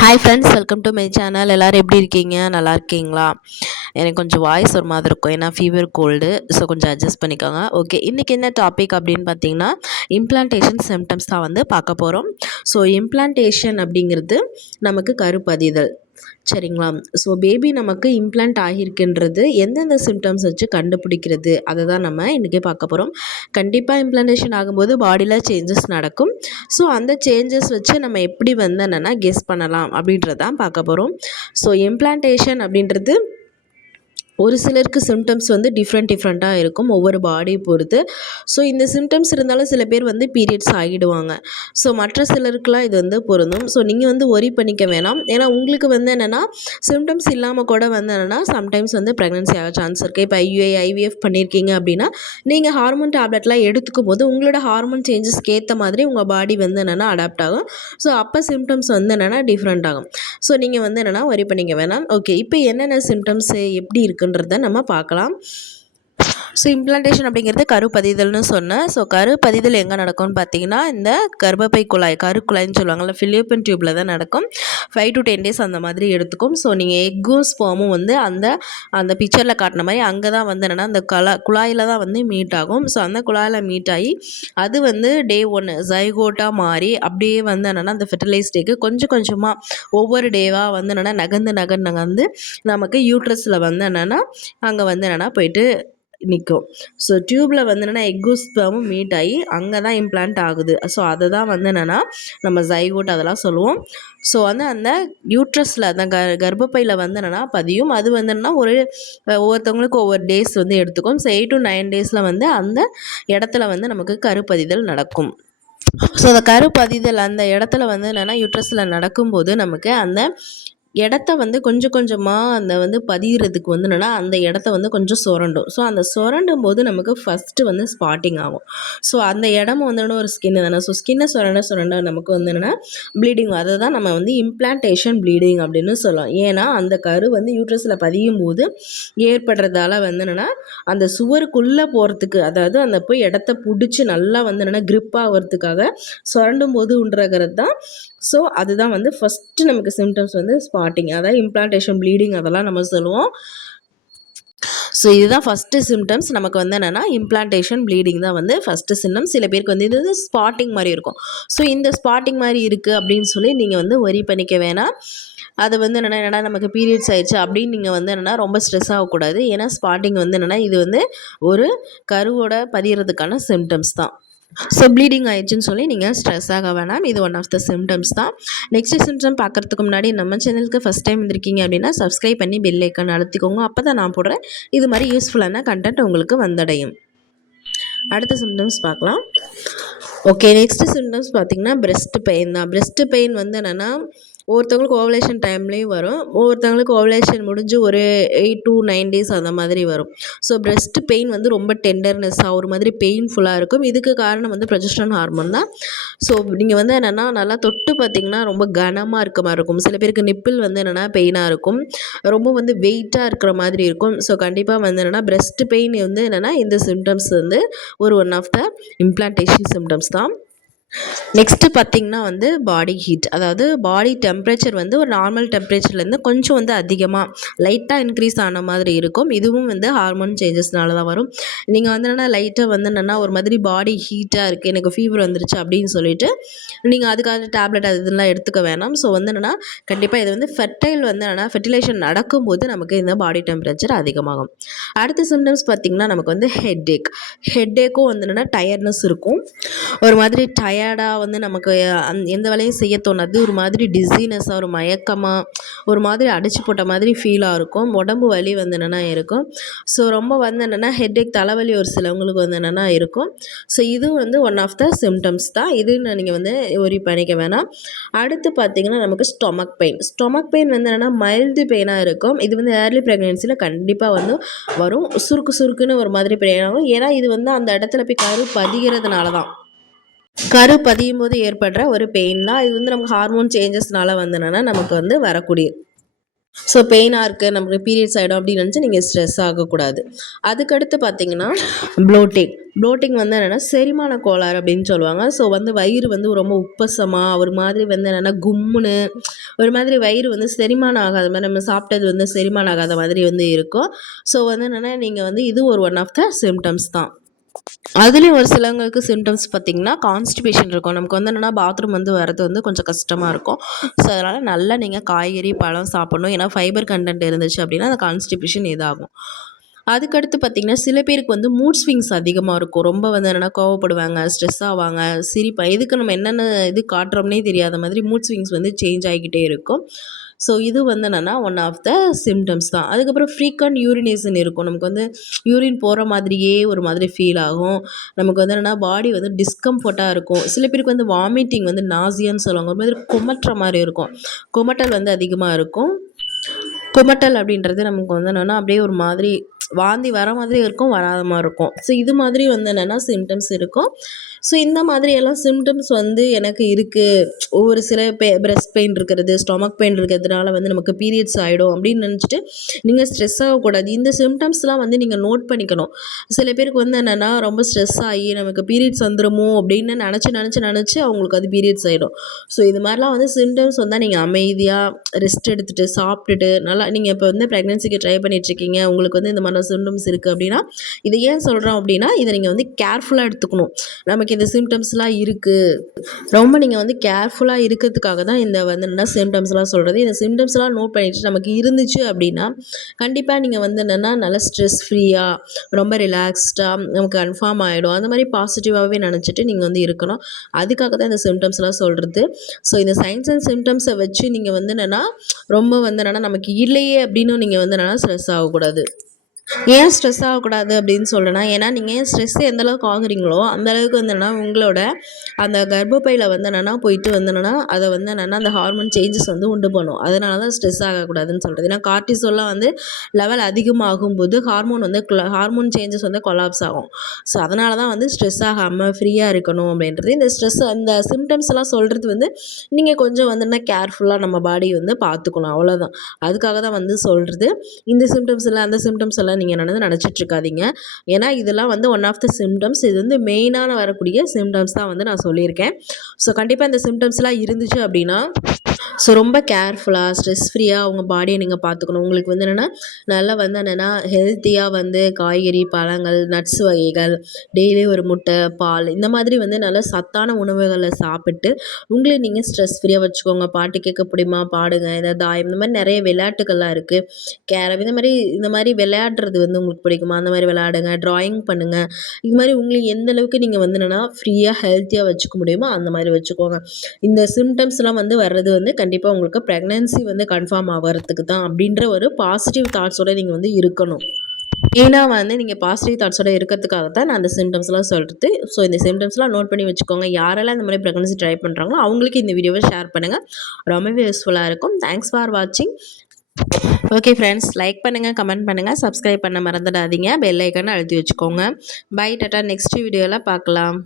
Hi friends, welcome to my channel. எல்லோரும் எப்படி இருக்கீங்க? நல்லா இருக்கீங்களா? எனக்கு கொஞ்சம் வாய்ஸ் ஒரு மாதிரி இருக்கும், ஏன்னா ஃபீவர் கோல்டு. ஸோ கொஞ்சம் அட்ஜஸ்ட் பண்ணிக்கோங்க. ஓகே, இன்றைக்கி என்ன டாபிக் அப்படின்னு பார்த்தீங்கன்னா, இம்ப்ளான்டேஷன் சிம்டம்ஸ் தான் வந்து பார்க்க போகிறோம். ஸோ இம்ப்ளான்டேஷன் அப்படிங்கிறது நமக்கு கருப்பதிதல், சரிங்களா? ஸோ பேபி நமக்கு இம்ப்ளான்ட் ஆகியிருக்குன்றது எந்தெந்த சிம்டம்ஸ் வச்சு கண்டுபிடிக்கிறது, அதை தான் நம்ம இன்றைக்கி பார்க்க போகிறோம். கண்டிப்பாக இம்ப்ளான்டேஷன் ஆகும்போது பாடியில் சேஞ்சஸ் நடக்கும். ஸோ அந்த சேஞ்சஸ் வச்சு நம்ம எப்படி வந்து என்னென்னா கெஸ் பண்ணலாம் அப்படின்றதான் பார்க்க போகிறோம். ஸோ இம்ப்ளான்டேஷன் அப்படின்றது ஒரு சிலருக்கு சிம்டம்ஸ் வந்து டிஃப்ரெண்ட்டாக இருக்கும், ஒவ்வொரு பாடியை பொறுத்து. ஸோ இந்த சிம்டம்ஸ் இருந்தாலும் சில பேர் வந்து பீரியட்ஸ் ஆகிடுவாங்க. ஸோ மற்ற சிலருக்குலாம் இது வந்து பொருந்தும். ஸோ நீங்கள் வந்து ஒரி பண்ணிக்க வேணாம். ஏன்னா உங்களுக்கு வந்து என்னென்னா சிம்டம்ஸ் இல்லாமல் கூட வந்து என்னென்னா சம்டைம்ஸ் வந்து ப்ரெக்னன்சி ஆக சான்ஸ் இருக்குது. இப்போ ஐயுஐ ஐவிஎஃப் பண்ணியிருக்கீங்க அப்படின்னா நீங்கள் ஹார்மோன் டேப்லெட்லாம் எடுத்துக்கும் போது உங்களோட ஹார்மோன் சேஞ்சஸ்க்கு ஏற்ற மாதிரி உங்கள் பாடி வந்து என்னென்னா அடாப்ட் ஆகும். ஸோ அப்போ சிம்டம்ஸ் வந்து என்னென்னா டிஃப்ரெண்ட் ஆகும். ஸோ நீங்கள் வந்து என்னென்னா ஒரி பண்ணிக்க வேணாம். ஓகே, இப்போ என்னென்ன சிம்டம்ஸ் எப்படி இருக்குன்றத நம்ம பார்க்கலாம். ஸோ இம்ப்ளான்டேஷன் அப்படிங்கிறது கருப்பதிதல்னு சொன்னேன். ஸோ கருப்பதிதல் எங்கே நடக்கும்னு பார்த்தீங்கன்னா, இந்த கர்ப்பப்பை குழாய், கருக்குழாய்ன்னு சொல்லுவாங்கள்ல, ஃபிலிப்பின் டியூப்பில் தான் நடக்கும். 5 to 10 days அந்த மாதிரி எடுத்துக்கும். ஸோ நீங்கள் எக்கும் ஸ்பெர்மும் வந்து அந்த பிக்சரில் காட்டின மாதிரி அங்கே தான் வந்து என்னென்னா அந்த குழாயில் தான் வந்து மீட் ஆகும். ஸோ அந்த குழாயில் மீட் ஆகி அது வந்து டே 1 ஜைகோட்டாக மாறி அப்படியே வந்து என்னென்னா அந்த ஃபெர்டிலைஸ் டேக்கு கொஞ்சம் கொஞ்சமாக ஒவ்வொரு டேவாக வந்து என்னென்னா நகர்ந்து நமக்கு யூட்ரஸில் வந்து என்னென்னா அங்கே வந்து என்னென்னா போயிட்டு நிற்கும். ஸோ டியூப்பில் வந்து என்னென்னா எக்கும் ஸ்பெர்மும் மீட் ஆகி அங்கே தான் இம்ப்ளான்ட் ஆகுது. ஸோ அதை தான் வந்து என்னென்னா நம்ம ஜைகோட் அதெல்லாம் சொல்லுவோம். ஸோ வந்து அந்த யூட்ரஸில் அந்த கர்ப்பப்பையில் வந்து என்னென்னா பதியும். அது வந்து என்னென்னா ஒவ்வொருத்தவங்களுக்கு ஒவ்வொரு டேஸ் வந்து எடுத்துக்கும். ஸோ 8 to 9 days வந்து அந்த இடத்துல வந்து நமக்கு கருப்பதிதல் நடக்கும். ஸோ அந்த கருப்பதிதல் அந்த இடத்துல வந்து என்னென்னா யூட்ரஸில் நடக்கும்போது நமக்கு அந்த இடத்த வந்து கொஞ்சம் கொஞ்சமாக அந்த வந்து பதிகிறதுக்கு வந்து என்னென்னா அந்த இடத்த வந்து கொஞ்சம் சுரண்டும். ஸோ அந்த சுரண்டும் போது நமக்கு ஃபஸ்ட்டு வந்து ஸ்பாட்டிங் ஆகும். ஸோ அந்த இடம் வந்து என்னென்னா ஒரு ஸ்கின்னு தானே. ஸோ ஸ்கின்னை சுரண்ட நமக்கு வந்து என்னென்னா ப்ளீடிங், அதை தான் நம்ம வந்து இம்ப்ளான்டேஷன் ப்ளீடிங் அப்படின்னு சொல்லலாம். ஏன்னா அந்த கரு வந்து யூட்ரஸில் பதியும் போது ஏற்படுறதால வந்து என்னென்னா அந்த சுவருக்குள்ளே போகிறதுக்கு, அதாவது அந்த போய் இடத்த பிடிச்சி நல்லா வந்து என்னென்னா க்ரிப் ஆகிறதுக்காக சுரண்டும் போது உண்டாகிறது தான். ஸோ அதுதான் வந்து ஃபஸ்ட்டு நமக்கு சிம்டம்ஸ் வந்து ஸ்பாட்டிங், அதாவது இம்ப்ளான்டேஷன் ப்ளீடிங் அதெல்லாம் நம்ம சொல்லுவோம். ஸோ இதுதான் ஃபஸ்ட்டு சிம்டம்ஸ். நமக்கு வந்து என்னென்னா இம்ப்ளான்டேஷன் ப்ளீடிங் தான் வந்து ஃபஸ்ட்டு சிம்டம்ஸ். சில பேருக்கு வந்து இது ஸ்பாட்டிங் மாதிரி இருக்கும். ஸோ இந்த ஸ்பாட்டிங் மாதிரி இருக்குது அப்படின்னு சொல்லி நீங்கள் வந்து ஒரி பண்ணிக்க வேணாம். அது வந்து என்னென்னா நமக்கு பீரியட்ஸ் ஆயிடுச்சு அப்படின்னு நீங்கள் வந்து என்னென்னா ரொம்ப ஸ்ட்ரெஸ் ஆகக்கூடாது. ஏன்னா ஸ்பாட்டிங் வந்து என்னென்னா இது வந்து ஒரு கருவோட பதிகிறதுக்கான சிம்டம்ஸ் தான். ஸோ ப்ளீடிங் ஆயிடுச்சுன்னு சொல்லி நீங்கள் ஸ்ட்ரெஸ் ஆக வேணாம். இது ஒன் ஆஃப் த சிம்டம்ஸ் தான். நெக்ஸ்ட்டு சிம்டம் பார்க்குறதுக்கு முன்னாடி நம்ம சேனலுக்கு ஃபஸ்ட் டைம் வந்திருக்கீங்க அப்படின்னா சப்ஸ்கிரைப் பண்ணி பெல் ஐக்கான் அழுத்திக்கோங்க. அப்போ தான் நான் போடுறேன் இது மாதிரி யூஸ்ஃபுல்லான கண்டென்ட் உங்களுக்கு வந்தடையும். அடுத்த சிம்டம்ஸ் பார்க்கலாம். ஓகே, நெக்ஸ்ட்டு சிம்டம்ஸ் பார்த்திங்கன்னா பிரெஸ்ட் பெயின் தான். பிரெஸ்ட் பெயின் வந்து என்னென்னா ஒவ்வொருத்தவங்களுக்கு ஓவலேஷன் டைம்லேயும் வரும், ஒவ்வொருத்தவங்களுக்கு ஓவலேஷன் முடிஞ்சு ஒரு 8 to 9 days அந்த மாதிரி வரும். ஸோ பிரெஸ்ட் பெயின் வந்து ரொம்ப டெண்டர்னஸ்ஸாக ஒரு மாதிரி பெயின்ஃபுல்லாக இருக்கும். இதுக்கு காரணம் வந்து ப்ரொஜெஸ்டரான் ஹார்மோன் தான். ஸோ நீங்கள் வந்து என்னென்னா நல்லா தொட்டு பார்த்திங்கன்னா ரொம்ப கனமாக இருக்க மாதிரி இருக்கும். சில பேருக்கு நிப்பிள் வந்து என்னென்னா பெயினாக இருக்கும், ரொம்ப வந்து வெயிட்டாக இருக்கிற மாதிரி இருக்கும். ஸோ கண்டிப்பாக வந்து என்னென்னா பிரெஸ்ட் பெயின் வந்து என்னென்னா இந்த சிம்டம்ஸ் வந்து one of the implantation symptoms தான். நெக்ஸ்ட்டு பார்த்திங்கன்னா வந்து பாடி ஹீட், அதாவது பாடி டெம்பரேச்சர் வந்து ஒரு நார்மல் டெம்பரேச்சர்லேருந்து கொஞ்சம் வந்து அதிகமாக லைட்டாக இன்க்ரீஸ் ஆன மாதிரி இருக்கும். இதுவும் வந்து ஹார்மோன் சேஞ்சஸ்னால தான் வரும். நீங்கள் வந்து என்னென்னா லைட்டாக வந்து என்னென்னா ஒரு மாதிரி பாடி ஹீட்டாக இருக்குது, எனக்கு ஃபீவர் வந்துருச்சு அப்படின்னு சொல்லிட்டு நீங்கள் அதுக்காக டேப்லெட் அது இதெல்லாம் எடுத்துக்க வேணாம். ஸோ வந்து என்னென்னா கண்டிப்பாக இது வந்து ஃபெர்டிலைசேஷன் நடக்கும்போது நமக்கு இந்த பாடி டெம்பரேச்சர் அதிகமாகும். அடுத்த சிம்டம்ஸ் பார்த்திங்கன்னா நமக்கு வந்து ஹெட்டேக்கும் வந்து என்னென்னா டயர்ட்னஸ் இருக்கும். ஒரு மாதிரி டயர்டாக வந்து நமக்கு எந்த வேலையும் செய்ய தோணாது. ஒரு மாதிரி டிஸினஸ்ஸாக, ஒரு மயக்கமாக, ஒரு மாதிரி அடிச்சு போட்ட மாதிரி ஃபீலாக இருக்கும். உடம்பு வலி வந்து என்னென்னா இருக்கும். ஸோ ரொம்ப வந்து என்னென்னா ஹெட்டேக், தலைவலி ஒரு சிலவங்களுக்கு வந்து என்னென்னா இருக்கும். ஸோ இது வந்து ஒன் ஆஃப் த சிம்டம்ஸ் தான். இது நீங்கள் வந்து ஒரி பண்ணிக்க வேணாம். அடுத்து பார்த்திங்கன்னா நமக்கு ஸ்டொமக் பெயின் வந்து என்னென்னா மைல்டு பெயினாக இருக்கும். இது வந்து ஏர்லி ப்ரெக்னென்சியில் கண்டிப்பாக வந்து வரும். சுருக்குன்னு ஒரு மாதிரி பெயின் ஆகும். ஏன்னா இது வந்து அந்த இடத்துல போய் கரு பதிகிறதுனால தான், கரு பதியும் போது ஏற்படுற ஒரு பெயின் தான். இது வந்து நமக்கு ஹார்மோன் சேஞ்சஸ்னால வந்து என்னென்னா நமக்கு வந்து வரக்கூடிய ஸோ பெயினாக இருக்குது, நமக்கு பீரியட்ஸ் ஆகிடும் அப்படின்னு நினச்சி நீங்கள் ஸ்ட்ரெஸ் ஆகக்கூடாது. அதுக்கடுத்து பார்த்தீங்கன்னா ப்ளோட்டிங். ப்ளோட்டிங் வந்து என்னென்னா செரிமான கோளாறு அப்படின்னு சொல்லுவாங்க. ஸோ வந்து வயிறு வந்து ரொம்ப உப்பசமாக ஒரு மாதிரி வந்து என்னென்னா கும்முன்னு ஒரு மாதிரி வயிறு வந்து செரிமானம் ஆகாத மாதிரி, நம்ம சாப்பிட்டது வந்து செரிமானம் ஆகாத மாதிரி வந்து இருக்கும். ஸோ வந்து என்னென்னா நீங்கள் வந்து இது ஒரு ஒன் ஆஃப் த சிம்டம்ஸ் தான். அதுலேயும் ஒரு சிலவங்களுக்கு சிம்டம்ஸ் பார்த்திங்கன்னா கான்ஸ்டிபேஷன் இருக்கும். நமக்கு வந்து என்னென்னா பாத்ரூம் வந்து வரது வந்து கொஞ்சம் கஷ்டமாக இருக்கும். ஸோ அதனால் நல்லா நீங்கள் காய்கறி பழம் சாப்பிடணும். ஏன்னா ஃபைபர் கண்டென்ட் இருந்துச்சு அப்படின்னா அந்த கான்ஸ்டிபேஷன் இதாகும். அதுக்கடுத்து பார்த்திங்கன்னா சில பேருக்கு வந்து மூட் ஸ்விங்ஸ் அதிகமாக இருக்கும். ரொம்ப வந்து என்னென்னா கோவப்படுவாங்க, ஸ்ட்ரெஸ் ஆவாங்க, சிரிப்பாங்க. இதுக்கு நம்ம என்னென்ன இது காட்டுறோம்னே தெரியாத மாதிரி மூட் ஸ்விங்ஸ் வந்து சேஞ்ச் ஆகிக்கிட்டே இருக்கும். ஸோ இது வந்து என்னென்னா ஒன் ஆஃப் த சிம்டம்ஸ் தான். அதுக்கப்புறம் ஃப்ரீக்வெண்ட் யூரினேஷன் இருக்கும். நமக்கு வந்து யூரின் போகிற மாதிரியே ஒரு மாதிரி ஃபீல் ஆகும். நமக்கு வந்து என்னென்னா பாடி வந்து டிஸ்கம்ஃபர்ட்டாக இருக்கும். சில பேருக்கு வந்து வாமிட்டிங் வந்து நாசியான்னு சொல்லுவாங்க. ஒரு மாதிரி குமட்டுற மாதிரி இருக்கும். குமட்டல் வந்து அதிகமாக இருக்கும். குமட்டல் அப்படின்றது நமக்கு வந்து என்னென்னா அப்படியே ஒரு மாதிரி வாந்தி வர மாதிரி இருக்கும், வராத மாதிரி இருக்கும். ஸோ இது மாதிரி வந்து என்னென்னா சிம்டம்ஸ் இருக்கும். ஸோ இந்த மாதிரியெல்லாம் சிம்டம்ஸ் வந்து எனக்கு இருக்குது. ஒவ்வொரு சில பிரெஸ்ட் பெயின் இருக்கிறது, ஸ்டொமக் பெயின் இருக்கிறதுனால வந்து நமக்கு பீரியட்ஸ் ஆகிடும் அப்படின்னு நினச்சிட்டு நீங்கள் ஸ்ட்ரெஸ் ஆகக்கூடாது. இந்த சிம்டம்ஸ்லாம் வந்து நீங்கள் நோட் பண்ணிக்கணும். சில பேருக்கு வந்து என்னென்னா ரொம்ப ஸ்ட்ரெஸ் ஆகி நமக்கு பீரியட்ஸ் வந்துடுமோ அப்படின்னு நினச்சி அவங்களுக்கு அது பீரியட்ஸ் ஆகிடும். ஸோ இது மாதிரிலாம் வந்து சிம்டம்ஸ் வந்தால் நீங்கள் அமைதியாக ரெஸ்ட் எடுத்துகிட்டு சாப்பிட்டுட்டு நல்லா நீங்கள் இப்போ வந்து ப்ரெக்னென்சிக்கு ட்ரை பண்ணிகிட்ருக்கீங்க, உங்களுக்கு வந்து இந்த மாதிரி சிம்டம்ஸ் இருக்குது அப்படின்னா இதை ஏன் சொல்கிறோம் அப்படின்னா இதை நீங்கள் வந்து கேர்ஃபுல்லாக எடுத்துக்கணும். நமக்கு இந்த சிம்டம்ஸ்லாம் இருக்குது, ரொம்ப நீங்கள் வந்து கேர்ஃபுல்லாக இருக்கிறதுக்காக தான் இந்த வந்து என்னென்னா சிம்டம்ஸ்லாம் சொல்கிறது. இந்த சிம்டம்ஸ்லாம் நோட் பண்ணிவிட்டு நமக்கு இருந்துச்சு அப்படின்னா கண்டிப்பாக நீங்கள் வந்து என்னென்னா நல்லா ஸ்ட்ரெஸ் ஃப்ரீயாக ரொம்ப ரிலாக்ஸ்டாக நமக்கு கன்ஃபார்ம் ஆகிடும். அந்த மாதிரி பாசிட்டிவாகவே நினச்சிட்டு நீங்கள் வந்து இருக்கணும். அதுக்காக தான் இந்த சிம்டம்ஸ்லாம் சொல்கிறது. ஸோ இந்த சைன்ஸ் அண்ட் சிம்டம்ஸை வச்சு நீங்கள் வந்து என்னென்னா ரொம்ப வந்து என்னென்னா நமக்கு இல்லையே அப்படின்னு நீங்கள் வந்து என்னென்னா ஸ்ட்ரெஸ் ஆகக்கூடாது. ஏன் ஸ்ட்ரெஸ் ஆகக்கூடாது அப்படின்னு சொல்கிறேன்னா, ஏன்னா நீங்கள் ஸ்ட்ரெஸ் எந்த அளவுக்கு ஆகுறீங்களோ அந்த அளவுக்கு வந்து என்னென்னா உங்களோட அந்த கர்ப்பப்பையில் வந்து என்னென்னா போயிட்டு வந்து என்னென்னா அதை வந்து என்னென்னா அந்த ஹார்மோன் சேஞ்சஸ் வந்து உண்டு பண்ணும். அதனால தான் ஸ்ட்ரெஸ் ஆகக்கூடாதுன்னு சொல்கிறது. ஏன்னா கார்ட்டிசோல்லாம் வந்து லெவல் அதிகமாகும்போது ஹார்மோன் சேஞ்சஸ் வந்து கொலாப்ஸ் ஆகும். ஸோ அதனால தான் வந்து ஸ்ட்ரெஸ் ஆகாமல் ஃப்ரீயாக இருக்கணும் அப்படின்றது. இந்த ஸ்ட்ரெஸ் அந்த சிம்டம்ஸ் எல்லாம் சொல்கிறது வந்து நீங்கள் கொஞ்சம் வந்து என்ன கேர்ஃபுல்லாக நம்ம பாடி வந்து பார்த்துக்கணும், அவ்வளோதான். அதுக்காக தான் வந்து சொல்கிறது. இந்த சிம்டம்ஸ் எல்லாம் அந்த சிம்டம்ஸ் எல்லாம் நீங்கள் நினச்சிட்டு இருக்காதீங்க. ஏன்னா இதெல்லாம் வந்து ஒன் ஆஃப் த சிம்டம்ஸ். இது வந்து மெயினான வரக்கூடிய சிம்டம்ஸ் தான் வந்து நான் சொல்லியிருக்கேன். ஸோ கண்டிப்பாக இந்த சிம்டம்ஸ்லாம் இருந்துச்சு அப்படின்னா ஸோ ரொம்ப கேர்ஃபுல்லாக ஸ்ட்ரெஸ் ஃப்ரீயாக உங்கள் பாடியை நீங்கள் பார்த்துக்கணும். உங்களுக்கு வந்து என்னென்னா நல்லா வந்து என்னென்னா ஹெல்த்தியாக வந்து காய்கறி, பழங்கள், நட்ஸ் வகைகள், டெய்லி ஒரு முட்டை, பால் இந்த மாதிரி வந்து நல்ல சத்தான உணவுகளை சாப்பிட்டு உங்களை நீங்கள் ஸ்ட்ரெஸ் ஃப்ரீயாக வச்சுக்கோங்க. பாட்டு கேட்க பிடிக்குமா பாடுங்க, ஏதாவது தாயம் இந்த மாதிரி நிறைய விளையாட்டுகள்லாம் இருக்குது. கேரம் இந்த மாதிரி விளையாடுறது வந்து உங்களுக்கு பிடிக்குமா அந்த மாதிரி விளையாடுங்க, ட்ராயிங் பண்ணுங்கள். இது மாதிரி உங்களுக்கு எந்த அளவுக்கு நீங்கள் வந்து என்னென்னா ஃப்ரீயாக ஹெல்த்தியாக வச்சுக்க முடியுமோ அந்த மாதிரி வச்சுக்கோங்க. இந்த சிம்டம்ஸ்லாம் வந்து வர்றது வந்து கண்டிப்பாக உங்களுக்கு ப்ரெக்னென்சி வந்து கன்ஃபார்ம் ஆகிறதுக்கு தான் அப்படின்ற ஒரு பாசிட்டிவ் தாட்ஸோடு நீங்கள் வந்து இருக்கணும். ஏன்னா வந்து நீங்கள் பாசிட்டிவ் தாட்ஸோடு இருக்கிறதுக்காக தான் நான் அந்த சிம்டம்ஸ்லாம் சொல்கிறது. ஸோ இந்த சிம்டம்ஸ்லாம் நோட் பண்ணி வச்சுக்கோங்க. யாரெல்லாம் இந்த மாதிரி ப்ரெக்னென்சி ட்ரை பண்ணுறாங்களோ அவங்களுக்கு இந்த வீடியோவை ஷேர் பண்ணுங்கள். ரொம்பவே யூஸ்ஃபுல்லாக இருக்கும். தேங்க்ஸ் ஃபார் வாட்சிங். ஓகே ஃப்ரெண்ட்ஸ், லைக் பண்ணுங்கள், கமெண்ட் பண்ணுங்கள், சப்ஸ்கிரைப் பண்ண மறந்துடாதீங்க. பெல் ஐக்கானை அழுத்தி வச்சுக்கோங்க. By tata. நெக்ஸ்ட் வீடியோவில் பார்க்கலாம்.